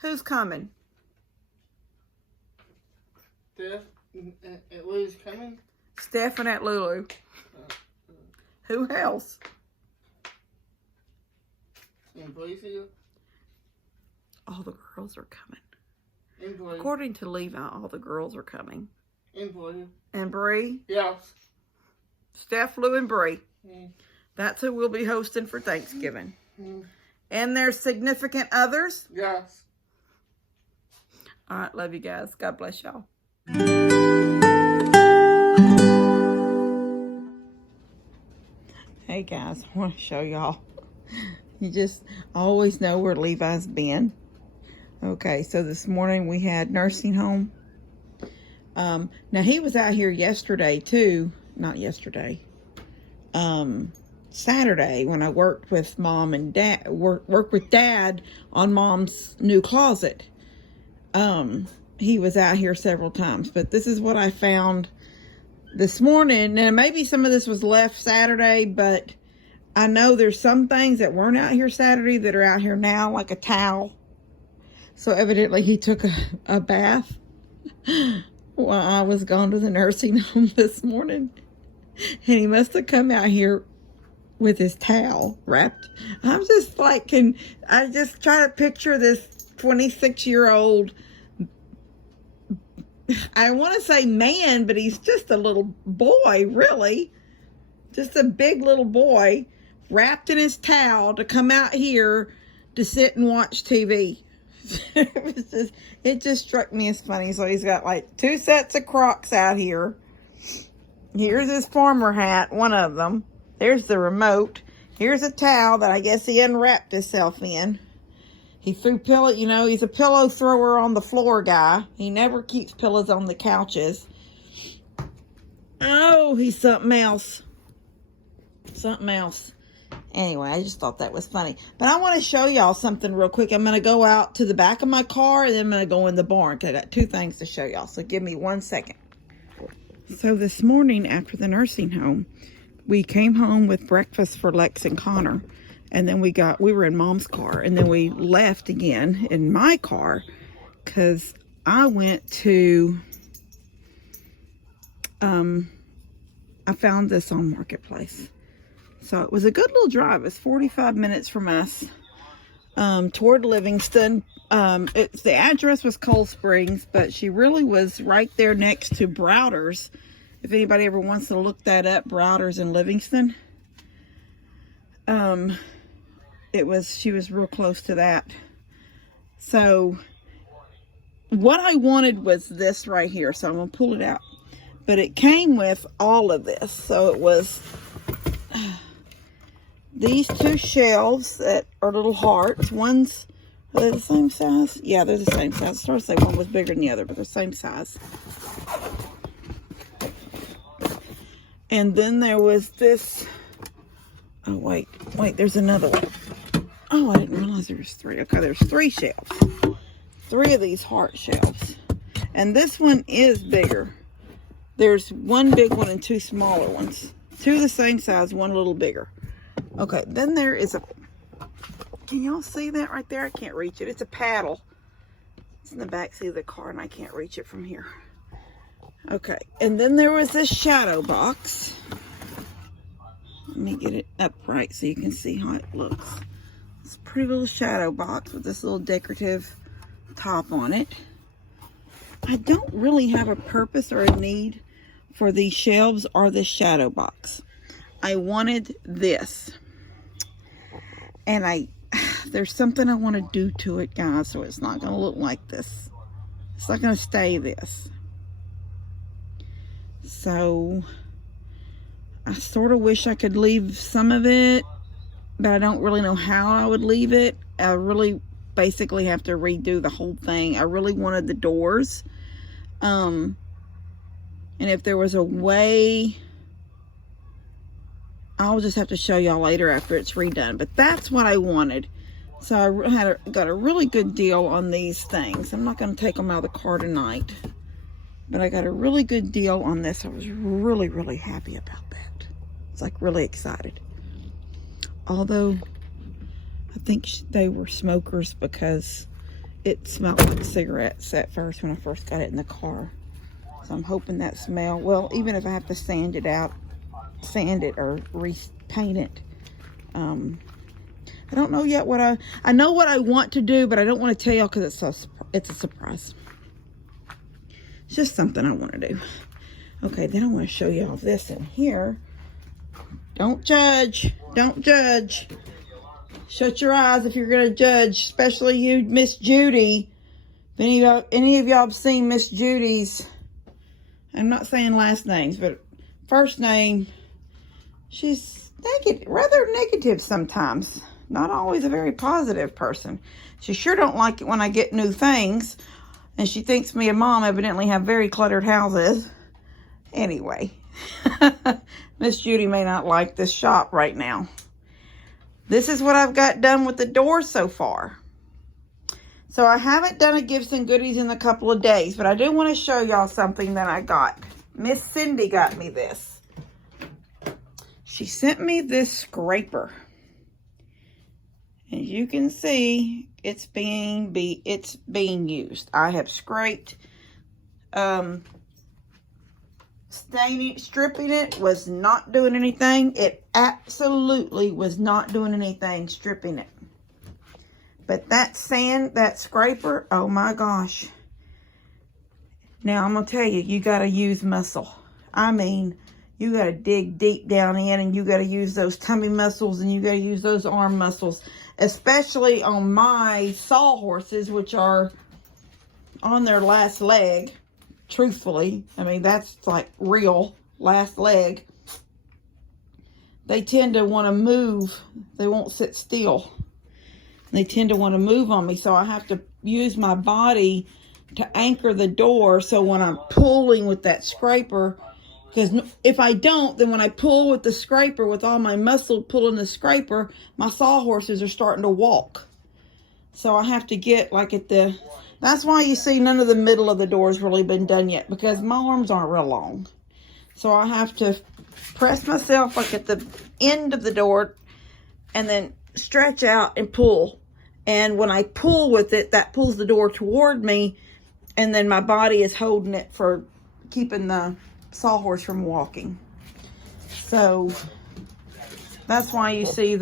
Who's coming? Steph, Lou's coming? Steph and Aunt Lulu. Who else? And Blaisdell? All the girls are coming. And Blue. According to Levi, all the girls are coming. And Blue. And Bree? Yes. Steph, Lou, and Bree. Mm. That's who we'll be hosting for Thanksgiving. Mm. And their significant others? Yes. All right, love you guys. God bless y'all. Hey guys, I want to show y'all. You just always know where Levi's been. Okay, so this morning we had nursing home. Now he was out here yesterday too. Not yesterday. Saturday when I worked with mom and dad, worked with dad on mom's new closet. He was out here several times, but this is what I found this morning. Now maybe some of this was left Saturday, but I know there's some things that weren't out here Saturday that are out here now, like a towel. So evidently he took a bath while I was gone to the nursing home this morning. And he must have come out here with his towel wrapped. I'm just like, I just try to picture this 26-year-old, I want to say man, but he's just a little boy, really. Just a big little boy wrapped in his towel to come out here to sit and watch TV. It just struck me as funny. So he's got like 2 sets of Crocs out here. Here's his farmer hat, one of them. There's the remote. Here's a towel that I guess he unwrapped himself in. He threw pillow, you know, he's a pillow thrower on the floor guy. He never keeps pillows on the couches. Oh, he's something else. Something else. Anyway, I just thought that was funny. But I want to show y'all something real quick. I'm going to go out to the back of my car and then I'm going to go in the barn because I got 2 things to show y'all. So give me 1 second. So this morning after the nursing home, we came home with breakfast for Lex and Connor. And then we were in mom's car. And then we left again in my car because I went to, I found this on Marketplace. So it was a good little drive. It's 45 minutes from us toward Livingston. The address was Cold Springs, but she really was right there next to Browder's. If anybody ever wants to look that up, Browder's in Livingston. She was real close to that. So what I wanted was this right here. So I'm going to pull it out. But it came with all of this. So it was these 2 shelves that are little hearts. One's, are they the same size? Yeah, they're the same size. I started to say one was bigger than the other, but they're the same size. And then there was this, oh wait, there's another one. Oh, I didn't realize there was 3. Okay, there's 3 shelves. 3 of these heart shelves. And this one is bigger. There's 1 big one and 2 smaller ones. 2 the same size, 1 a little bigger. Okay, then there is a, can y'all see that right there? I can't reach it. It's a paddle. It's in the back seat of the car and I can't reach it from here. Okay, and then there was this shadow box. Let me get it upright so you can see how it looks. It's a pretty little shadow box with this little decorative top on it. I don't really have a purpose or a need for these shelves or this shadow box. I wanted this. And there's something I want to do to it, guys, so it's not going to look like this. It's not going to stay this. So I sort of wish I could leave some of it, but I don't really know how I would leave it. I really basically have to redo the whole thing. I really wanted the doors. And if there was a way, I'll just have to show y'all later after it's redone. But that's what I wanted. So I got a really good deal on these things. I'm not going to take them out of the car tonight. But I got a really good deal on this. I was really, really happy about that. It's like really excited. Although I think they were smokers because it smelled like cigarettes at first when I first got it in the car. So I'm hoping that smell, well, even if I have to sand it out, sand it or repaint it. I don't know yet what I know what I want to do, but I don't want to tell y'all because it's a surprise. It's just something I want to do. Okay, then I want to show y'all this in here. Don't judge. Don't judge. Shut your eyes if you're going to judge, especially you, Miss Judy. If any of y'all have seen Miss Judy's, I'm not saying last names, but first name, she's rather negative sometimes. Not always a very positive person. She sure don't like it when I get new things. And she thinks me and Mom evidently have very cluttered houses. Anyway, Miss Judy may not like this shop right now. This is what I've got done with the door so far. So I haven't done a gifts and goodies in a couple of days, but I do want to show y'all something that I got. Miss Cindy got me this. She sent me this scraper. As you can see, it's being used. I have scraped, stripping it was not doing anything. It absolutely was not doing anything stripping it. But that sand, that scraper, oh my gosh. Now I'm going to tell you, you got to use muscle. I mean, you got to dig deep down in, and you got to use those tummy muscles, and you got to use those arm muscles, especially on my sawhorses, which are on their last leg. Truthfully, I mean, that's like real last leg. They tend to want to move. They won't sit still. They tend to want to move on me, so I have to use my body to anchor the door. So when I'm pulling with that scraper, because if I don't, then when I pull with the scraper, with all my muscle pulling the scraper, my sawhorses are starting to walk. So I have to get like that's why you see none of the middle of the door has really been done yet, because my arms aren't real long. So I have to press myself like at the end of the door and then stretch out and pull. And when I pull with it, that pulls the door toward me, and then my body is holding it for keeping the sawhorse from walking. So that's why you see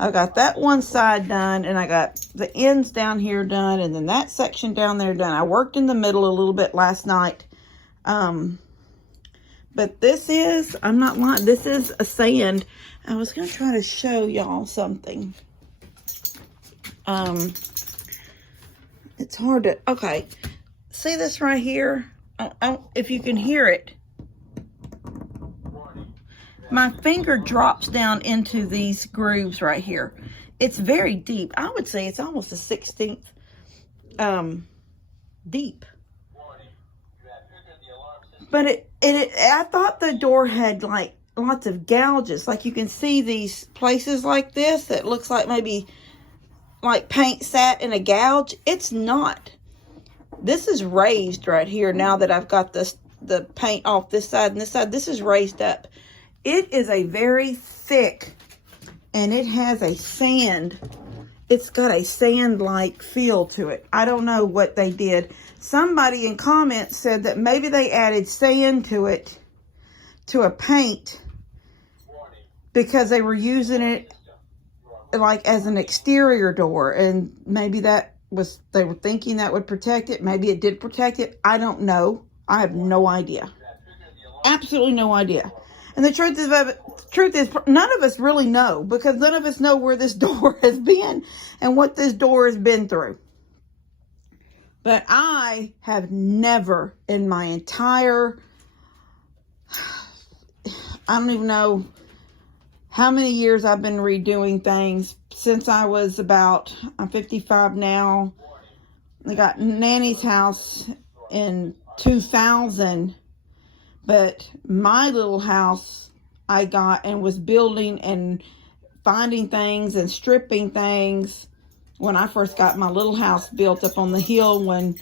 I got that one side done, and I got the ends down here done, and then that section down there done. I worked in the middle a little bit last night. But this is, I'm not lying, this is a sand. I was going to try to show y'all something. It's hard to, okay. See this right here? If you can hear it. My finger drops down into these grooves right here. It's very deep. I would say it's almost a 1/16 deep. But I thought the door had like lots of gouges. Like you can see these places like this that looks like maybe like paint sat in a gouge. It's not. This is raised right here now that I've got the paint off this side and this side. This is raised up. It is a very thick, and it has a sand. It's got a sand-like feel to it. I don't know what they did. Somebody in comments said that maybe they added sand to it, to a paint, because they were using it like as an exterior door, and maybe they were thinking that would protect it. Maybe it did protect it. I don't know. I have no idea. Absolutely no idea. And the truth is, none of us really know, because none of us know where this door has been and what this door has been through. But I have never in my entire, I don't even know how many years I've been redoing things since I was I'm 55 now. I got Nanny's house in 2000. But my little house I got and was building and finding things and stripping things when I first got my little house built up on the hill when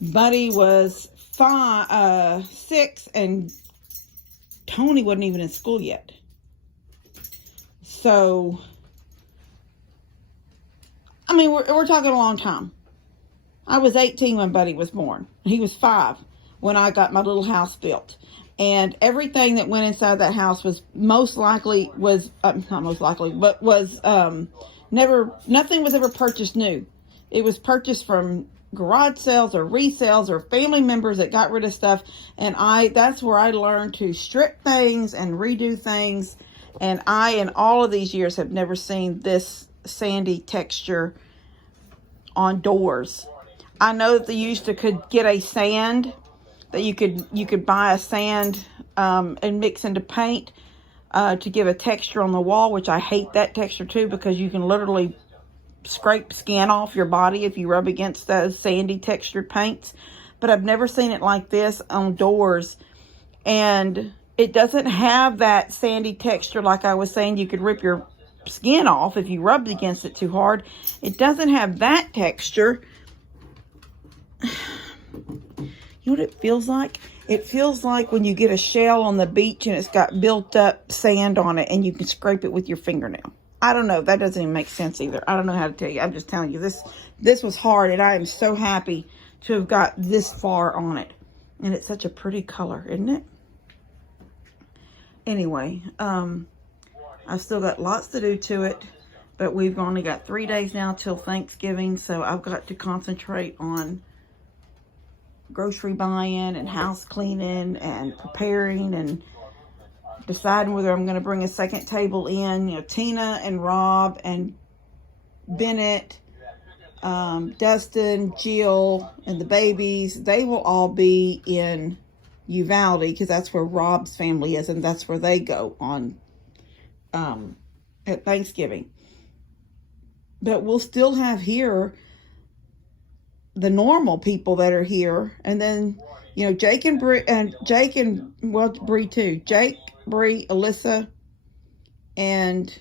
Buddy was 6 and Tony wasn't even in school yet. So, I mean, we're talking a long time. I was 18 when Buddy was born. He was 5 when I got my little house built. And everything that went inside that house was most likely was, not most likely, but was nothing was ever purchased new. It was purchased from garage sales or resales or family members that got rid of stuff. And that's where I learned to strip things and redo things. And in all of these years, have never seen this sandy texture on doors. I know that could get a sand, that you could buy a sand and mix into paint to give a texture on the wall, which I hate that texture too, because you can literally scrape skin off your body if you rub against those sandy textured paints. But I've never seen it like this on doors. And it doesn't have that sandy texture like I was saying you could rip your skin off if you rubbed against it too hard. It doesn't have that texture. You know what it feels like? It feels like when you get a shell on the beach and it's got built up sand on it and you can scrape it with your fingernail. I don't know. That doesn't even make sense either. I don't know how to tell you. I'm just telling you, this was hard, and I am so happy to have got this far on it. And it's such a pretty color, isn't it? Anyway, I've still got lots to do to it, but we've only got 3 days now till Thanksgiving, so I've got to concentrate on grocery buying and house cleaning and preparing and deciding whether I'm going to bring a second table in. You know, Tina and Rob and Bennett, Dustin, Jill, and the babies, they will all be in Uvalde because that's where Rob's family is, and that's where they go on at Thanksgiving. But we'll still have here the normal people that are here, and then you know Jake and Bree too. Jake, Bree, Alyssa, and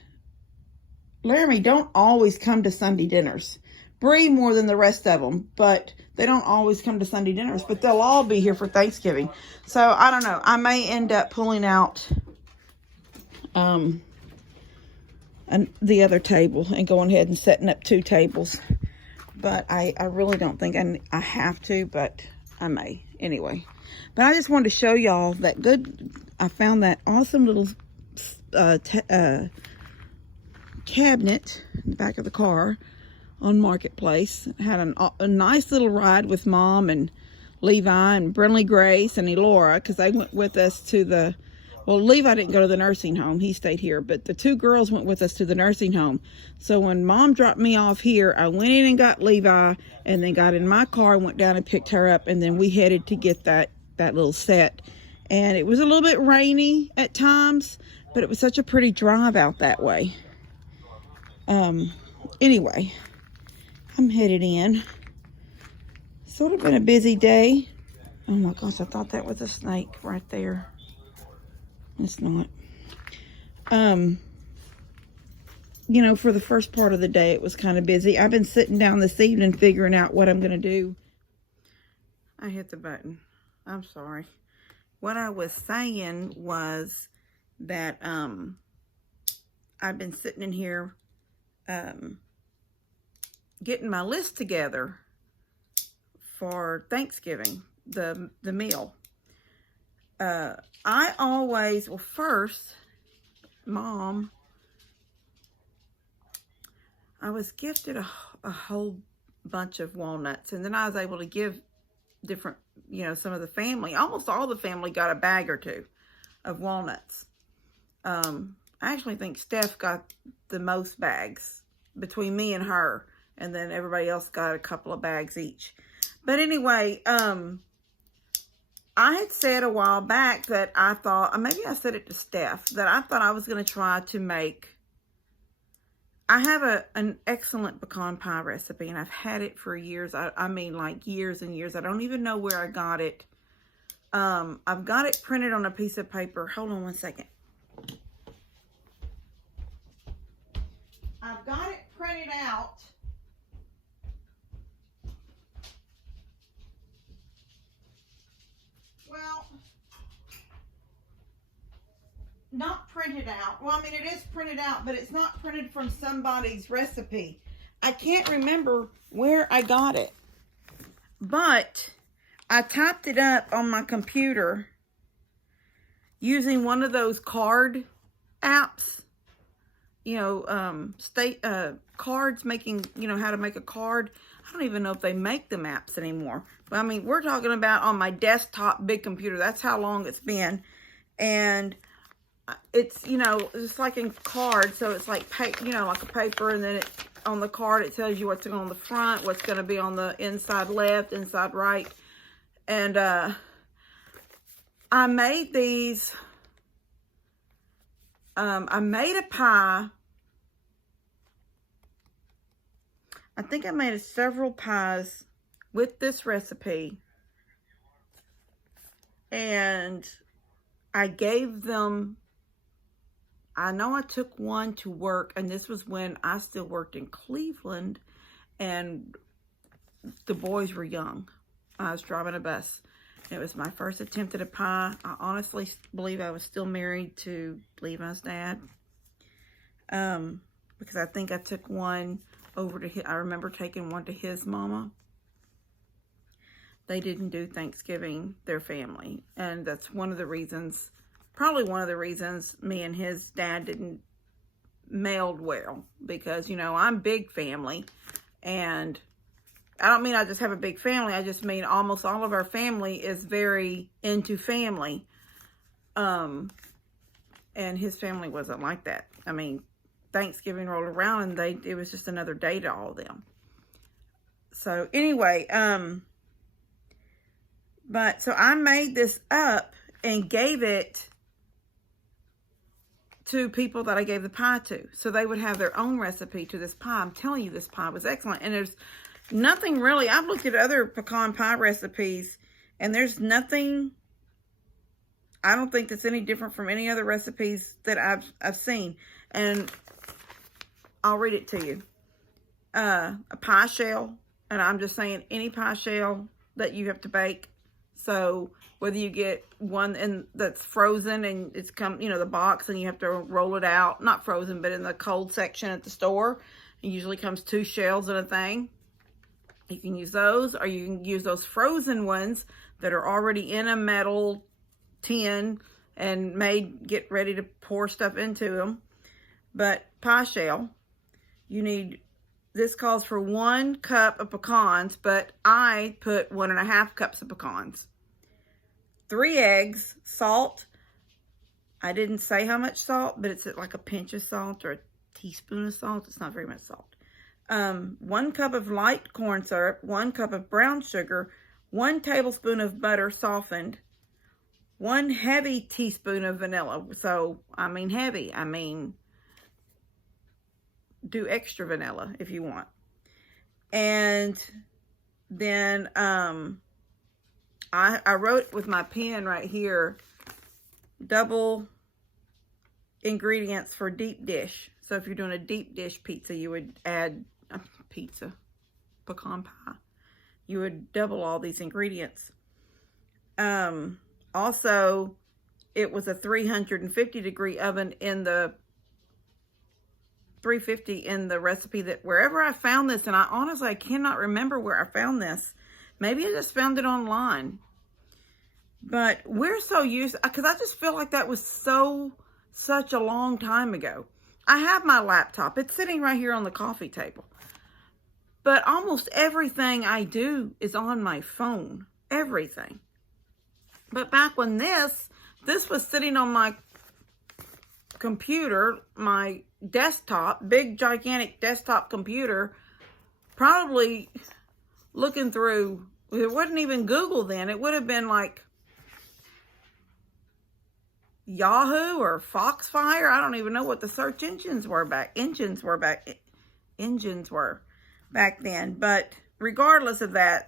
Laramie don't always come to Sunday dinners. Bree more than the rest of them, but they don't always come to Sunday dinners. But they'll all be here for Thanksgiving. So I don't know. I may end up pulling out the other table and going ahead and setting up 2 tables. But I really don't think I have to, but I may anyway. But I just wanted to show y'all that I found that awesome little cabinet in the back of the car on Marketplace. Had a nice little ride with Mom and Levi and Brinley Grace and Elora, because they went with us to Levi didn't go to the nursing home. He stayed here, but the 2 girls went with us to the nursing home. So when Mom dropped me off here, I went in and got Levi, and then got in my car and went down and picked her up, and then we headed to get that little set. And it was a little bit rainy at times, but it was such a pretty drive out that way. Anyway, I'm headed in. Sort of been a busy day. Oh my gosh, I thought that was a snake right there. It's not. You know, for the first part of the day, it was kind of busy. I've been sitting down this evening figuring out what I'm going to do. I hit the button. I'm sorry. What I was saying was that I've been sitting in here getting my list together for Thanksgiving, the meal. I always, first, Mom, I was gifted a whole bunch of walnuts, and then I was able to give different, some of the family, almost all the family got a bag or 2 of walnuts. I actually think Steph got the most bags between me and her, and then everybody else got a couple of bags each. But anyway, I had said a while back that I thought, maybe I said it to Steph, that I thought I was going to try to make, I have an excellent pecan pie recipe, and I've had it for years. I mean, like years and years. I don't even know where I got it. I've got it printed on a piece of paper. Hold on one second. I've got it printed out. Well, not printed out. Well, I mean, it is printed out, but it's not printed from somebody's recipe. I can't remember where I got it. But I typed it up on my computer using one of those card apps. You know, cards, making, you know, how to make a card. I don't even know if they make them apps anymore. But I mean, we're talking about on my desktop big computer. That's how long it's been. And it's, you know, it's like in cards. So it's like, you know, like a paper. And then on the card, it tells you what's on the front, what's going to be on the inside left, inside right. And I made these. I made a pie. I think I made several pies with this recipe. And I gave them, I know I took one to work, and this was when I still worked in Cleveland, and the boys were young. I was driving a bus. It was my first attempt at a pie. I honestly believe I was still married to Levi's dad. Because I think I took one over to his, I remember taking one to his mama. They didn't do Thanksgiving, their family. And that's one of the reasons, probably one of the reasons me and his dad didn't meld well. Because, you know, I'm big family. And I don't mean I just have a big family. I just mean almost all of our family is very into family. And his family wasn't like that. I mean, Thanksgiving rolled around and it was just another day to all of them. So anyway, so I made this up and gave it to people that I gave the pie to. So they would have their own recipe to this pie. I'm telling you, this pie was excellent. And there's nothing really, I've looked at other pecan pie recipes, and there's nothing, I don't think that's any different from any other recipes that I've seen. And I'll read it to you. A pie shell, and I'm just saying any pie shell that you have to bake. So whether you get one that's frozen and it's you know, the box, and you have to roll it out, not frozen, but in the cold section at the store, it usually comes 2 shells in a thing. You can use those, or you can use those frozen ones that are already in a metal tin and get ready to pour stuff into them. But pie shell, you need, this calls for 1 cup of pecans, but I put 1.5 cups of pecans. 3 eggs, salt. I didn't say how much salt, but it's like a pinch of salt or a teaspoon of salt. It's not very much salt. 1 cup of light corn syrup, 1 cup of brown sugar, 1 tablespoon of butter softened, 1 heavy teaspoon of vanilla. So, I mean heavy. I mean, do extra vanilla if you want. And then I wrote with my pen right here, double ingredients for deep dish. So if you're doing a deep dish pizza, you would add pecan pie. You would double all these ingredients. Also, it was a 350 degree oven in the 350 in the recipe, that wherever I found this, and I honestly cannot remember where I found this. Maybe I just found it online. But we're so used, because I just feel like that was such a long time ago. I have my laptop. It's sitting right here on the coffee table. But almost everything I do is on my phone. Everything. But back when this was sitting on my computer, my desktop, big gigantic desktop computer, probably looking through, it wasn't even Google then. It would have been like Yahoo or Foxfire. I don't even know what the search engines were back then. But regardless of that,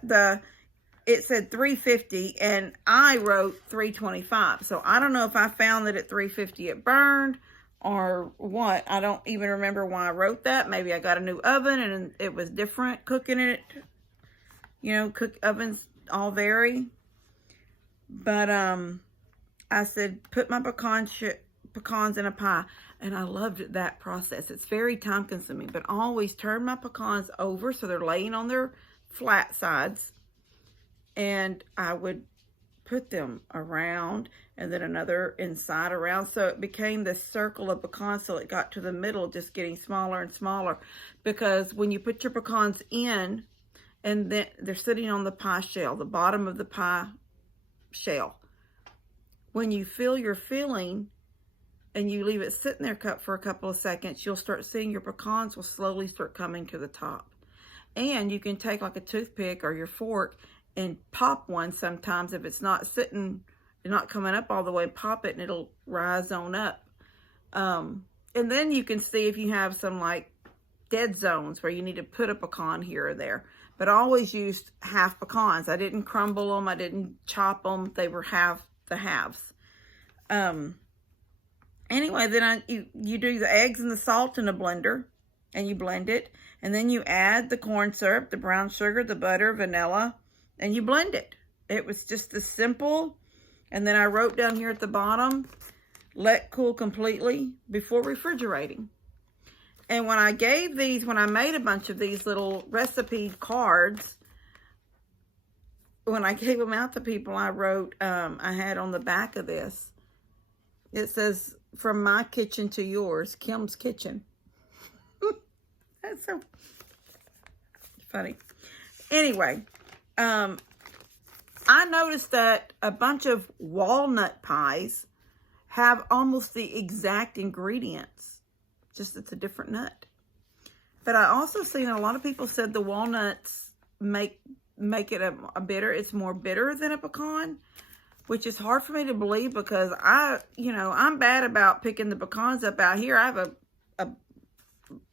it said 350 and I wrote 325. So I don't know if I found that at 350 it burned or what. I don't even remember why I wrote that. Maybe I got a new oven and it was different cooking it. You know, ovens all vary. But I said, put my pecans in a pie. And I loved that process. It's very time consuming, but always turn my pecans over so they're laying on their flat sides. and I would put them around and then another inside around. So it became this circle of pecans till it got to the middle, just getting smaller and smaller. Because when you put your pecans in, and then they're sitting on the pie shell, the bottom of the pie shell. When you fill your filling and you leave it sitting there cut for a couple of seconds, you'll start seeing your pecans will slowly start coming to the top. And you can take like a toothpick or your fork and pop one sometimes if it's not sitting, not coming up all the way, pop it and it'll rise on up. And then you can see if you have some like dead zones where you need to put a pecan here or there. But I always used half pecans. I didn't crumble them. I didn't chop them. They were the halves. Anyway, then you do the eggs and the salt in a blender, and you blend it. And then you add the corn syrup, the brown sugar, the butter, vanilla, and you blend it. It was just as simple. And then I wrote down here at the bottom, let cool completely before refrigerating. And when I made a bunch of these little recipe cards, when I gave them out to people, I wrote, I had on the back of this, it says, from my kitchen to yours, Kim's kitchen. That's so funny. Anyway, I noticed that a bunch of walnut pies have almost the exact ingredients, just it's a different nut. But I also seen a lot of people said the walnuts make it a bitter. It's more bitter than a pecan, which is hard for me to believe because I'm bad about picking the pecans up out here. I have a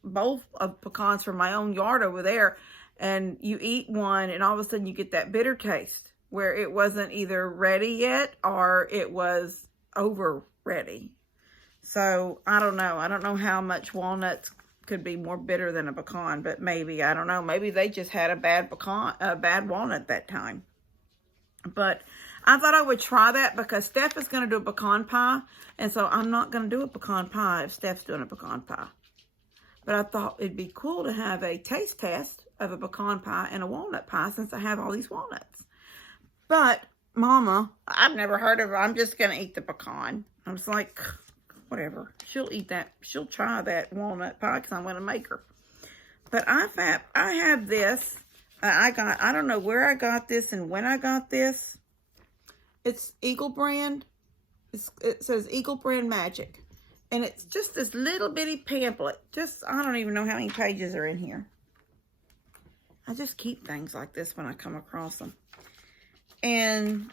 bowl of pecans from my own yard over there, and you eat one and all of a sudden you get that bitter taste where it wasn't either ready yet or it was over ready. So I don't know. I don't know how much walnuts could be more bitter than a pecan, but maybe, I don't know. Maybe they just had a bad walnut that time. But I thought I would try that because Steph is going to do a pecan pie. And so I'm not going to do a pecan pie if Steph's doing a pecan pie. But I thought it'd be cool to have a taste test of a pecan pie and a walnut pie since I have all these walnuts. But Mama, I've never heard of her. I'm just going to eat the pecan. I was like, whatever. She'll eat that. She'll try that walnut pie because I'm going to make her. But I have this. I don't know where I got this and when I got this. It's Eagle Brand. It says Eagle Brand Magic. And it's just this little bitty pamphlet. I don't even know how many pages are in here. I just keep things like this when I come across them. And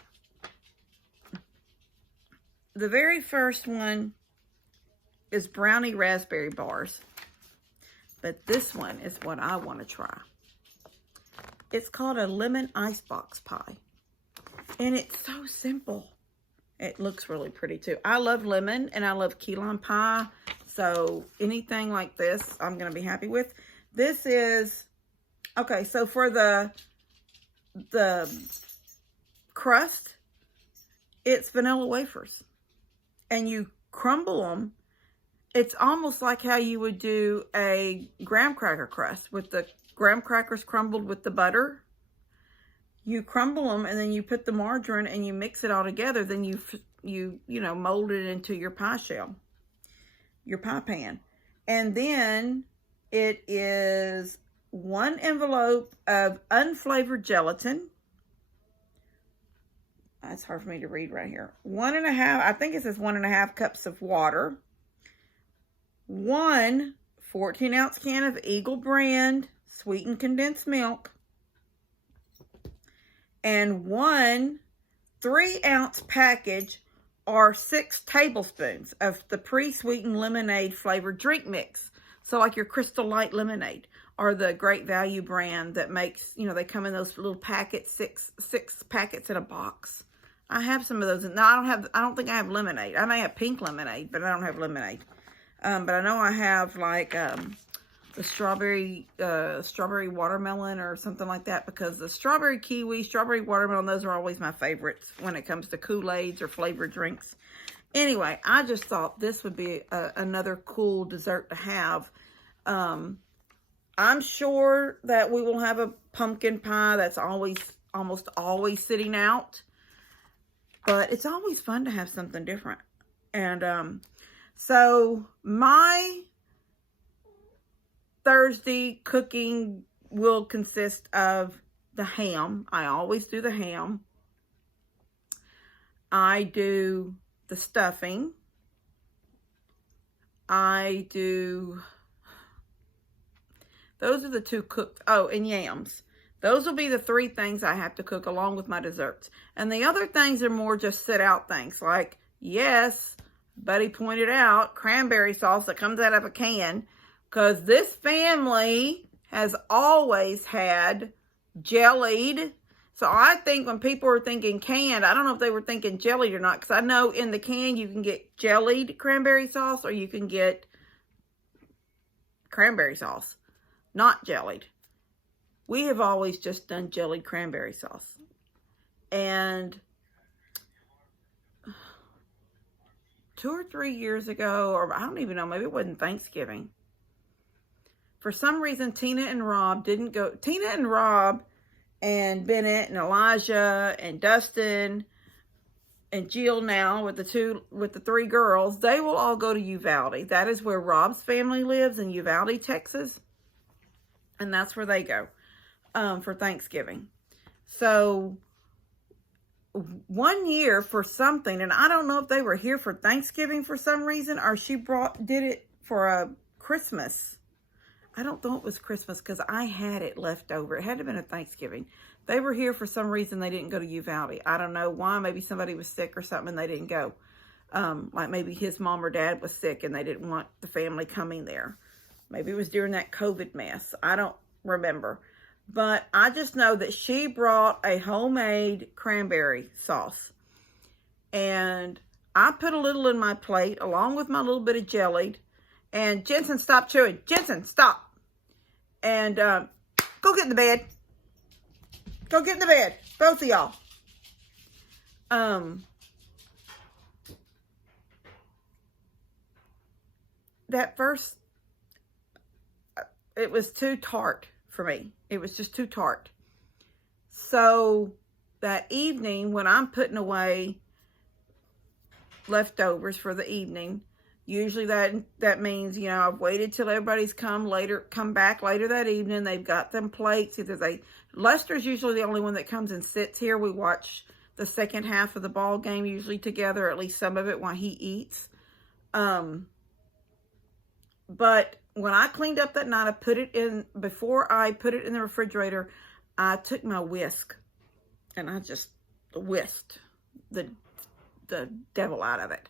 the very first one is brownie raspberry bars. But this one is what I want to try. It's called a lemon icebox pie. And it's so simple. It looks really pretty too. I love lemon and I love key lime pie. So anything like this, I'm going to be happy with. This is, okay, so for the crust, it's vanilla wafers. And you crumble them. It's almost like how you would do a graham cracker crust with the graham crackers crumbled with the butter. You crumble them and then you put the margarine and you mix it all together. Then you mold it into your pie shell, your pie pan. And then it is 1 envelope of unflavored gelatin. That's hard for me to read right here. 1.5, I think it says 1.5 cups of water. 1 14-ounce can of Eagle Brand sweetened condensed milk. And 1 3-ounce package or 6 tablespoons of the pre-sweetened lemonade flavored drink mix. So like your Crystal Light lemonade or the Great Value brand that makes, they come in those little packets, six packets in a box. I have some of those. No, I don't think I have lemonade. I may have pink lemonade, but I don't have lemonade. But I know I have like the strawberry watermelon or something like that, because the strawberry kiwi, strawberry watermelon, those are always my favorites when it comes to Kool-Aids or flavored drinks. Anyway, I just thought this would be another cool dessert to have. I'm sure that we will have a pumpkin pie. That's always almost always sitting out. But it's always fun to have something different. And so my Thursday cooking will consist of the ham. I always do the ham. I do the stuffing. Those are the two cooked. Oh, and yams. Those will be the 3 things I have to cook along with my desserts. And the other things are more just sit out things. Like, yes, Buddy pointed out, cranberry sauce that comes out of a can. Because this family has always had jellied. So I think when people were thinking canned, I don't know if they were thinking jellied or not. Because I know in the can you can get jellied cranberry sauce or you can get cranberry sauce. Not jellied. We have always just done jellied cranberry sauce. And 2 or 3 years ago, or I don't even know, maybe it wasn't Thanksgiving. For some reason, Tina and Rob didn't go. Tina and Rob and Bennett and Elijah and Dustin and Jill now with the 3 girls, they will all go to Uvalde. That is where Rob's family lives, in Uvalde, Texas. And that's where they go for Thanksgiving. So one year for something, and I don't know if they were here for Thanksgiving for some reason, or she did it for a Christmas. I don't know it was Christmas because I had it left over. It had to have been a Thanksgiving. They were here for some reason. They didn't go to Uvalde. I don't know why. Maybe somebody was sick or something and they didn't go. Like maybe his mom or dad was sick and they didn't want the family coming there. Maybe it was during that COVID mess. I don't remember. But I just know that she brought a homemade cranberry sauce. And I put a little in my plate along with my little bit of jellied. And Jensen, stop chewing. Jensen, stop. And go get in the bed. Go get in the bed. Both of y'all. That first, it was too tart for me. It was just too tart. So that evening, when I'm putting away leftovers for the evening, usually that means, you know, I've waited till everybody's come back later that evening. They've got them plates. Lester's usually the only one that comes and sits here. We watch the second half of the ball game usually together, at least some of it while he eats. But when I cleaned up that night, before I put it in the refrigerator, I took my whisk and I just whisked the devil out of it.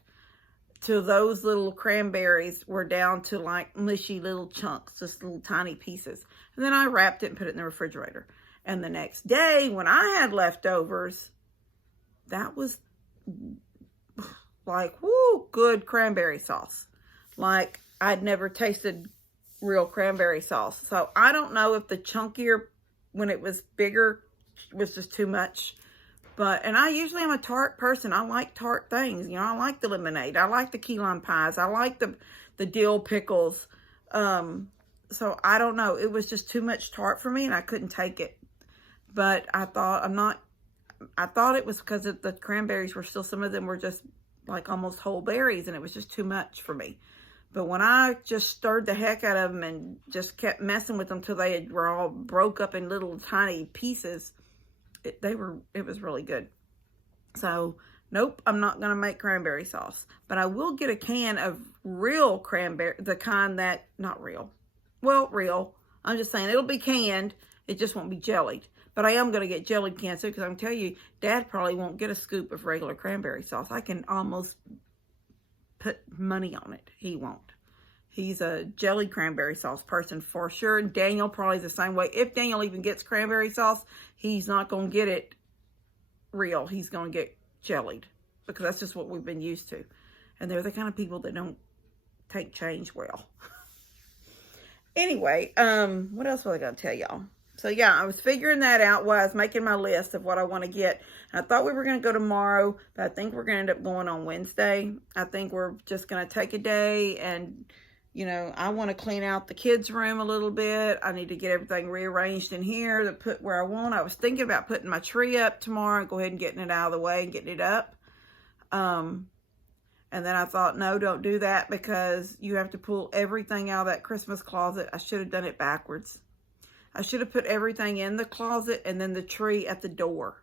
Till those little cranberries were down to like mushy little chunks, just little tiny pieces. And then I wrapped it and put it in the refrigerator. And the next day, when I had leftovers, that was like, whoo, good cranberry sauce. Like, I'd never tasted real cranberry sauce. So I don't know if the chunkier, when it was bigger, was just too much. And I usually am a tart person. I like tart things. You know, I like the lemonade. I like the key lime pies. I like the dill pickles. So I don't know. It was just too much tart for me and I couldn't take it. But I thought it was because the cranberries were still, some of them were just like almost whole berries and it was just too much for me. But when I just stirred the heck out of them and just kept messing with them till they were all broke up in little tiny pieces, it was really good. So, nope, I'm not going to make cranberry sauce. But I will get a can of real cranberry, the kind that, not real. Well, real. I'm just saying, it'll be canned. It just won't be jellied. But I am going to get jellied cans too, because I'm telling you, Dad probably won't get a scoop of regular cranberry sauce. I can almost put money on it. He won't. He's a jellied cranberry sauce person for sure. Daniel probably is the same way. If Daniel even gets cranberry sauce, he's not going to get it real. He's going to get jellied because that's just what we've been used to. And they're the kind of people that don't take change well. Anyway, what else was I going to tell y'all? So yeah, I was figuring that out while I was making my list of what I want to get. And I thought we were going to go tomorrow, but I think we're going to end up going on Wednesday. I think we're just going to take a day and, You know, I want to clean out the kids' room a little bit. I need to get everything rearranged in here to put where I want. I was thinking about putting my tree up tomorrow and go ahead and getting it out of the way and getting it up. And then I thought, no, don't do that because you have to pull everything out of that Christmas closet. I should have done it backwards. I should have put everything in the closet and then the tree at the door.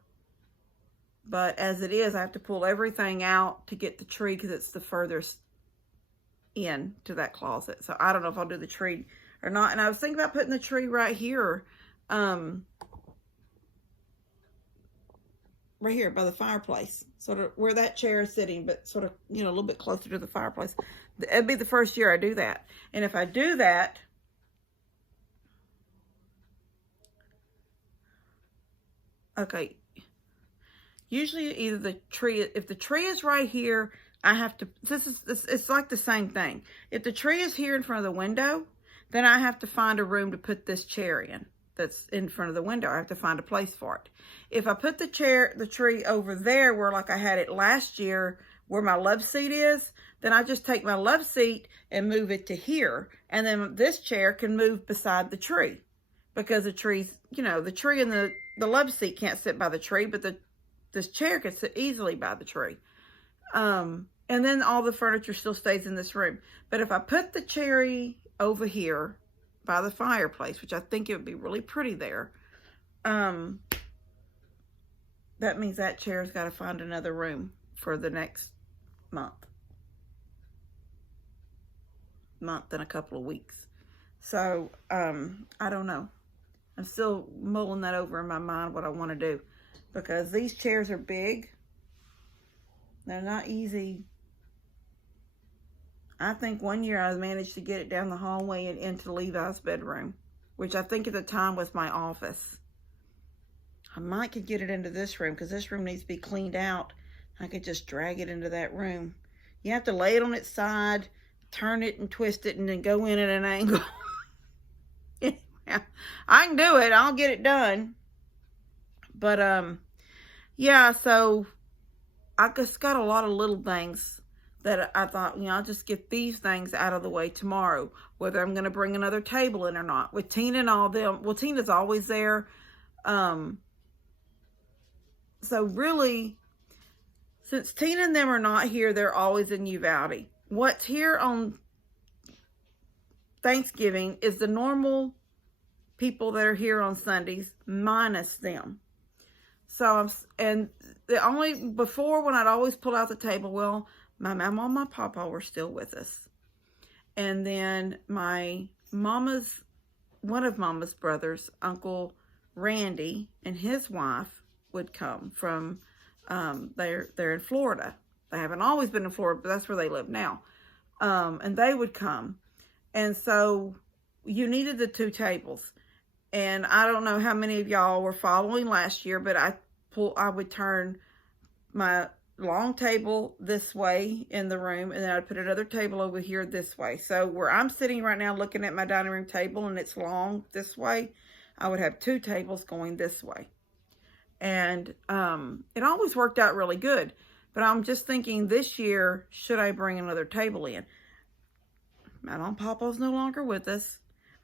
But as it is, I have to pull everything out to get the tree because it's the furthest in to that closet. So I don't know if I'll do the tree or not. And I was thinking about putting the tree right here. Right here by the fireplace, sort of where that chair is sitting, but sort of, you know, a little bit closer to the fireplace. It'd be the first year I do that. And if I do that, okay, usually either the tree, if the tree is right here, I have to, it's like the same thing. If the tree is here in front of the window, then I have to find a room to put this chair in. That's in front of the window. I have to find a place for it. If I put the tree over there where like I had it last year, where my love seat is, then I just take my love seat and move it to here. And then this chair can move beside the tree because the tree's, you know, the tree and the love seat can't sit by the tree, but this chair can sit easily by the tree. And then all the furniture still stays in this room. But if I put the cherry over here, by the fireplace, which I think it would be really pretty there. That means that chair's got to find another room for the next month and a couple of weeks. So, I don't know. I'm still mulling that over in my mind, what I want to do, because these chairs are big. They're not easy. I think one year I managed to get it down the hallway and into Levi's bedroom, which I think at the time was my office. I might could get it into this room because this room needs to be cleaned out. I could just drag it into that room. You have to lay it on its side, turn it and twist it, and then go in at an angle. Yeah, I can do it. I'll get it done. But, yeah, so I just got a lot of little things that I thought, you know, I'll just get these things out of the way tomorrow, whether I'm going to bring another table in or not. With Tina and all them, well, Tina's always there. So really, since Tina and them are not here, they're always in Uvalde. What's here on Thanksgiving is the normal people that are here on Sundays, minus them. So, and the only, before when I'd always pull out the table, well, my mama and my papa were still with us. And then my mama's, one of mama's brothers, Uncle Randy, and his wife would come from, they're in Florida. They haven't always been in Florida, but that's where they live now. And they would come. And so you needed the 2 tables. And I don't know how many of y'all were following last year, but I would turn my long table this way in the room, and then I'd put another table over here this way. So where I'm sitting right now looking at my dining room table and it's long this way, I would have 2 tables going this way. And it always worked out really good. But I'm just thinking this year, should I bring another table in? Mama and Papa's no longer with us.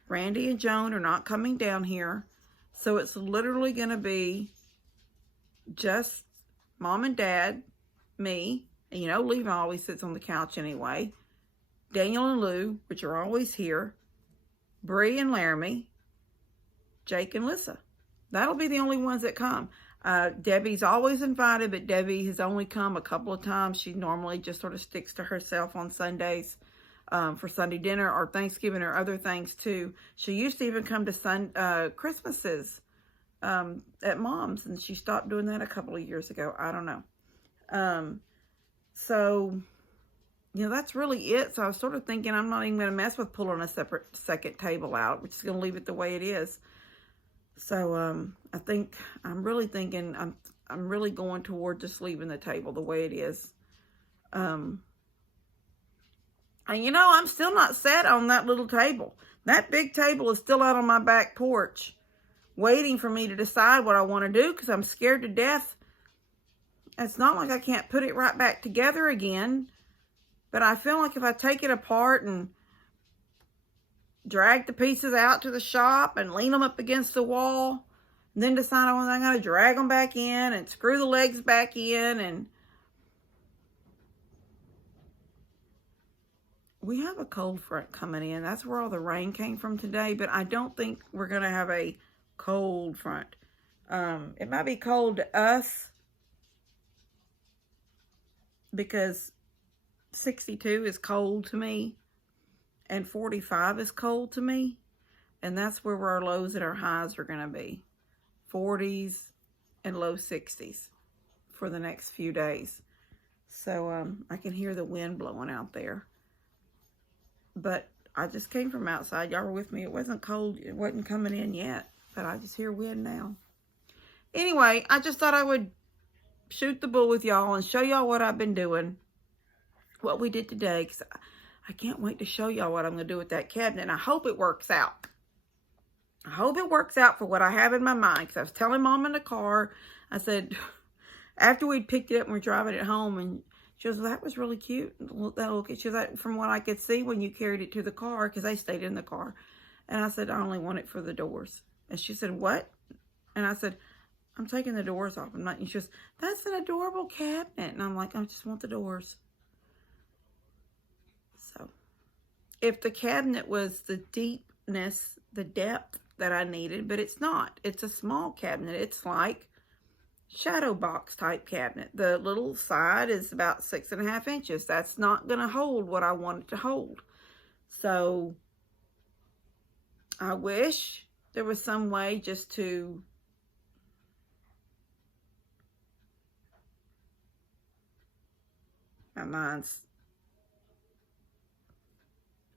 Randy and Joan are not coming down here. So it's literally going to be just Mom and Dad, me, and you know, Levi always sits on the couch anyway. Daniel and Lou, which are always here. Bree and Laramie. Jake and Lissa. That'll be the only ones that come. Debbie's always invited, but Debbie has only come a couple of times. She normally just sort of sticks to herself on Sundays for Sunday dinner or Thanksgiving or other things too. She used to even come to Christmases at Mom's, and she stopped doing that a couple of years ago. I don't know. So, you know, that's really it. So I was sort of thinking I'm not even going to mess with pulling a separate second table out. We're just going to leave it the way it is. So, I think, I'm really thinking, I'm really going toward just leaving the table the way it is. And you know, I'm still not set on that little table. That big table is still out on my back porch, waiting for me to decide what I want to do because I'm scared to death. It's not like I can't put it right back together again, but I feel like if I take it apart and drag the pieces out to the shop and lean them up against the wall. And then decide on whether I'm going to drag them back in and screw the legs back in. And we have a cold front coming in. That's where all the rain came from today. But I don't think we're going to have a cold front. It might be cold to us because 62 is cold to me and 45 is cold to me. And that's where our lows and our highs are going to be. 40s and low 60s for the next few days. So I can hear the wind blowing out there. But I just came from outside. Y'all were with me. It wasn't cold. It wasn't coming in yet. But I just hear wind now. Anyway, I just thought I would shoot the bull with y'all and show y'all what I've been doing. What we did today. Because I can't wait to show y'all what I'm going to do with that cabinet. And I hope it works out. I hope it works out for what I have in my mind. Because I was telling Mom in the car, I said, after we'd picked it up and we're driving it home, and she was, that was really cute. She was like, from what I could see when you carried it to the car, because they stayed in the car. And I said, I only want it for the doors. And she said, what? And I said, I'm taking the doors off. I'm not. And she goes, that's an adorable cabinet. And I'm like, I just want the doors. So, if the cabinet was the deepness, the depth that I needed, but it's not. It's a small cabinet. It's like shadow box type cabinet. The little side is about 6.5 inches. That's not going to hold what I want it to hold. So I wish there was some way just to my mind's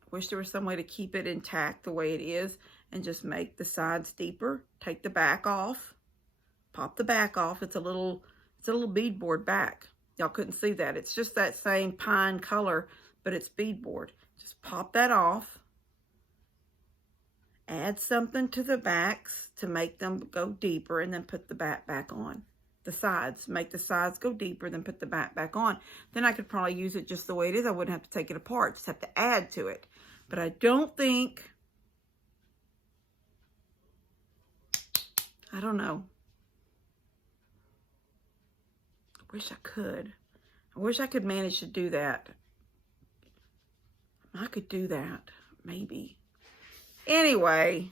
I wish there was some way to keep it intact the way it is and just make the sides deeper. Take the back off. Pop the back off. It's a little beadboard back. Y'all couldn't see that. It's just that same pine color, but it's beadboard. Just pop that off. Add something to the backs to make them go deeper, and then put the back back on. The sides. Make the sides go deeper, then put the back on. Then I could probably use it just the way it is. I wouldn't have to take it apart. Just have to add to it. But I don't think... I don't know. I wish I could. I wish I could manage to do that. I could do that. Maybe. Anyway.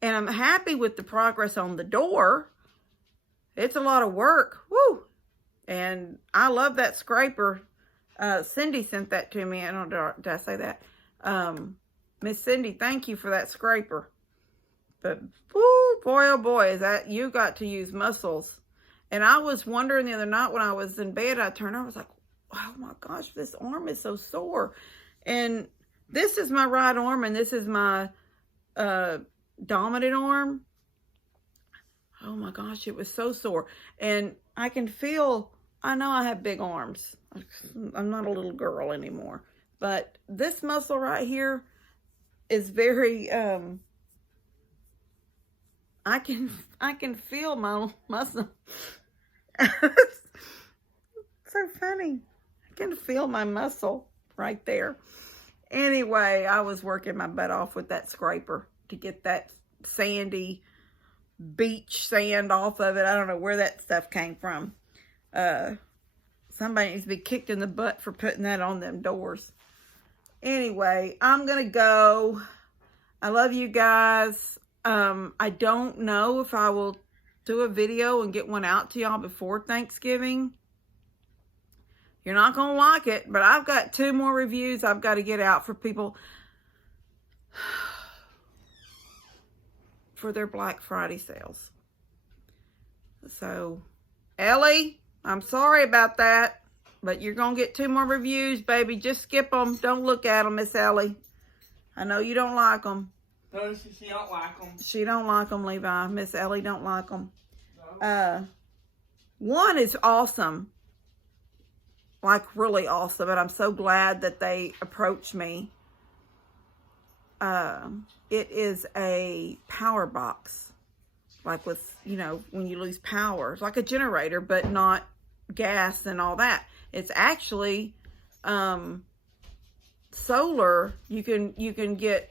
And I'm happy with the progress on the door. It's a lot of work. Woo! And I love that scraper. Cindy sent that to me. I don't know. Did I say that? Miss Cindy, thank you for that scraper. But, woo, boy, oh boy, is that you got to use muscles. And I was wondering the other night when I was in bed, I turned over, I was like, oh my gosh, this arm is so sore. And this is my right arm, and this is my dominant arm. Oh my gosh, it was so sore. And I can feel, I know I have big arms. I'm not a little girl anymore. But this muscle right here is very, I can feel my muscle. So funny. I can feel my muscle right there. Anyway, I was working my butt off with that scraper to get that sandy beach sand off of it. I don't know where that stuff came from. Somebody needs to be kicked in the butt for putting that on them doors. Anyway, I'm going to go. I love you guys. I don't know if I will do a video and get one out to y'all before Thanksgiving. You're not going to like it, but I've got 2 more reviews I've got to get out for people for their Black Friday sales. So, Ellie, I'm sorry about that, but you're going to get 2 more reviews, baby. Just skip them. Don't look at them, Miss Ellie. I know you don't like them. No, she don't like them. She don't like them, Levi. Miss Ellie don't like them. No. One is awesome. Like, really awesome. And I'm so glad that they approached me. It is a power box. Like with, you know, when you lose power. It's like a generator, but not gas and all that. It's actually solar. You can get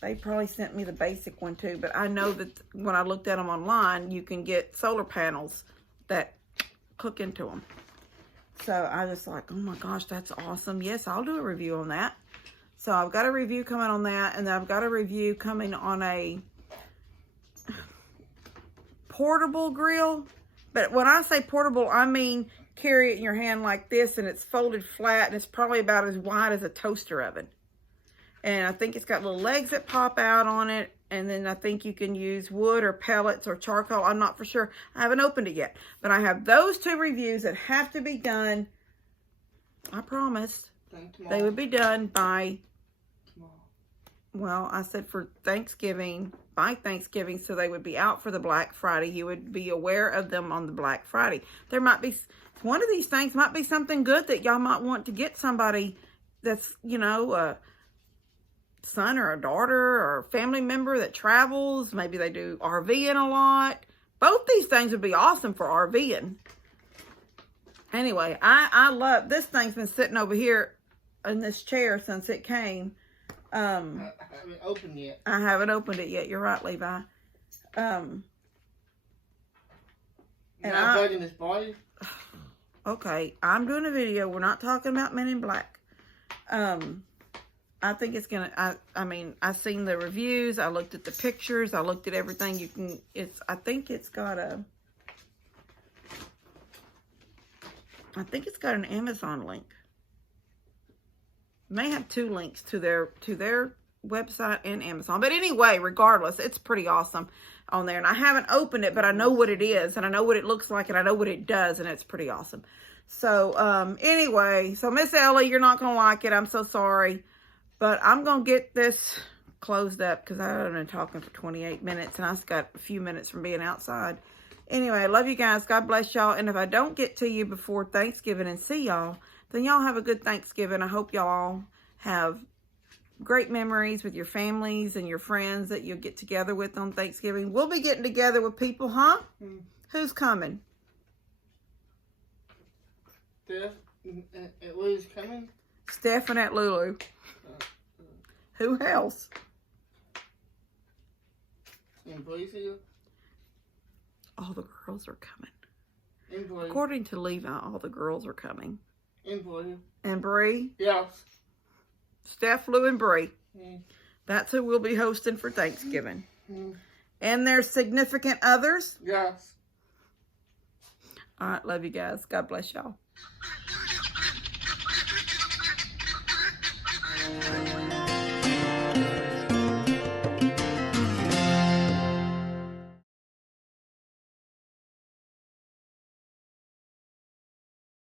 They probably sent me the basic one too, but I know that when I looked at them online, you can get solar panels that cook into them. So I was like, oh my gosh, that's awesome. Yes, I'll do a review on that. So I've got a review coming on that, and then I've got a review coming on a portable grill. But when I say portable, I mean carry it in your hand like this, and it's folded flat, and it's probably about as wide as a toaster oven. And I think it's got little legs that pop out on it. And then I think you can use wood or pellets or charcoal. I'm not for sure. I haven't opened it yet. But I have those 2 reviews that have to be done. I promised they would be done by, well, I said for Thanksgiving, by Thanksgiving, so they would be out for the Black Friday. You would be aware of them on the Black Friday. There might be, one of these things might be something good that y'all might want to get somebody that's, you know, son or a daughter or a family member that travels. Maybe they do RVing a lot. Both these things would be awesome for RVing. Anyway, I love, this thing's been sitting over here in this chair since it came. I haven't opened yet. I haven't opened it yet. You're right, Levi. And I'm bugging this body. Okay, I'm doing a video. We're not talking about Men in Black. I think it's gonna, I mean, I seen the reviews, I looked at the pictures, I looked at everything you can, I think it's got an Amazon link. It may have 2 links to their website and Amazon. But anyway, regardless, it's pretty awesome on there. And I haven't opened it, but I know what it is, and I know what it looks like, and I know what it does, and it's pretty awesome. So, anyway, so Miss Ellie, you're not gonna like it. I'm so sorry. But I'm going to get this closed up because I've been talking for 28 minutes and I've got a few minutes from being outside. Anyway, I love you guys. God bless y'all. And if I don't get to you before Thanksgiving and see y'all, then y'all have a good Thanksgiving. I hope y'all have great memories with your families and your friends that you'll get together with on Thanksgiving. We'll be getting together with people, huh? Who's coming? Steph and Lou's coming. Steph and Aunt Lulu. Who else? And Blaze here. All the girls are coming. And Blaze. According to Levi, all the girls are coming. And Blaze. And Bree? Yes. Steph, Lou, and Bree. That's who we'll be hosting for Thanksgiving. And their significant others? Yes. All right, love you guys. God bless y'all.